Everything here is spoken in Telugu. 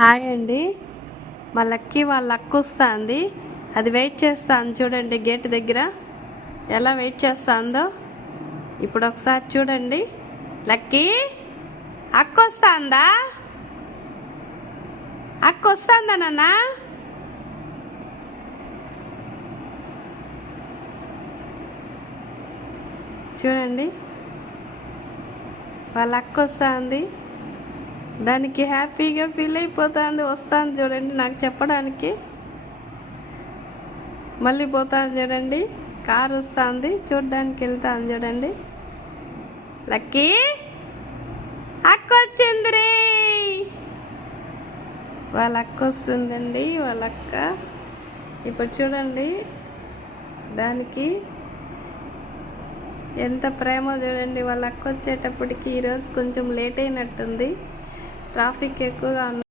హాయ్ అండి. మా లక్కీ వాళ్ళ అక్క వస్తుంది. అది వెయిట్ చేస్తాను చూడండి, గేట్ దగ్గర ఎలా వెయిట్ చేస్తుందో. ఇప్పుడు ఒకసారి చూడండి. లక్కీ, అక్క వస్తుందా? అక్క వస్తుందా నాన్న? చూడండి, వాళ్ళ అక్క వస్తుంది. దానికి హ్యాపీగా ఫీల్ అయిపోతుంది. వస్తాను చూడండి నాకు చెప్పడానికి. మళ్ళీ పోతాను చూడండి, కారు వస్తుంది, చూడడానికి వెళ్తాను చూడండి. లక్కీ, అక్క వచ్చింది. వాళ్ళ అక్క వస్తుందండి, వాళ్ళ అక్క. ఇప్పుడు చూడండి, దానికి ఎంత ప్రేమ చూడండి. వాళ్ళ అక్క వచ్చేటప్పటికి ఈరోజు కొంచెం లేట్ అయినట్టుంది, ట్రాఫిక్ ఎక్కువగా ఉంది.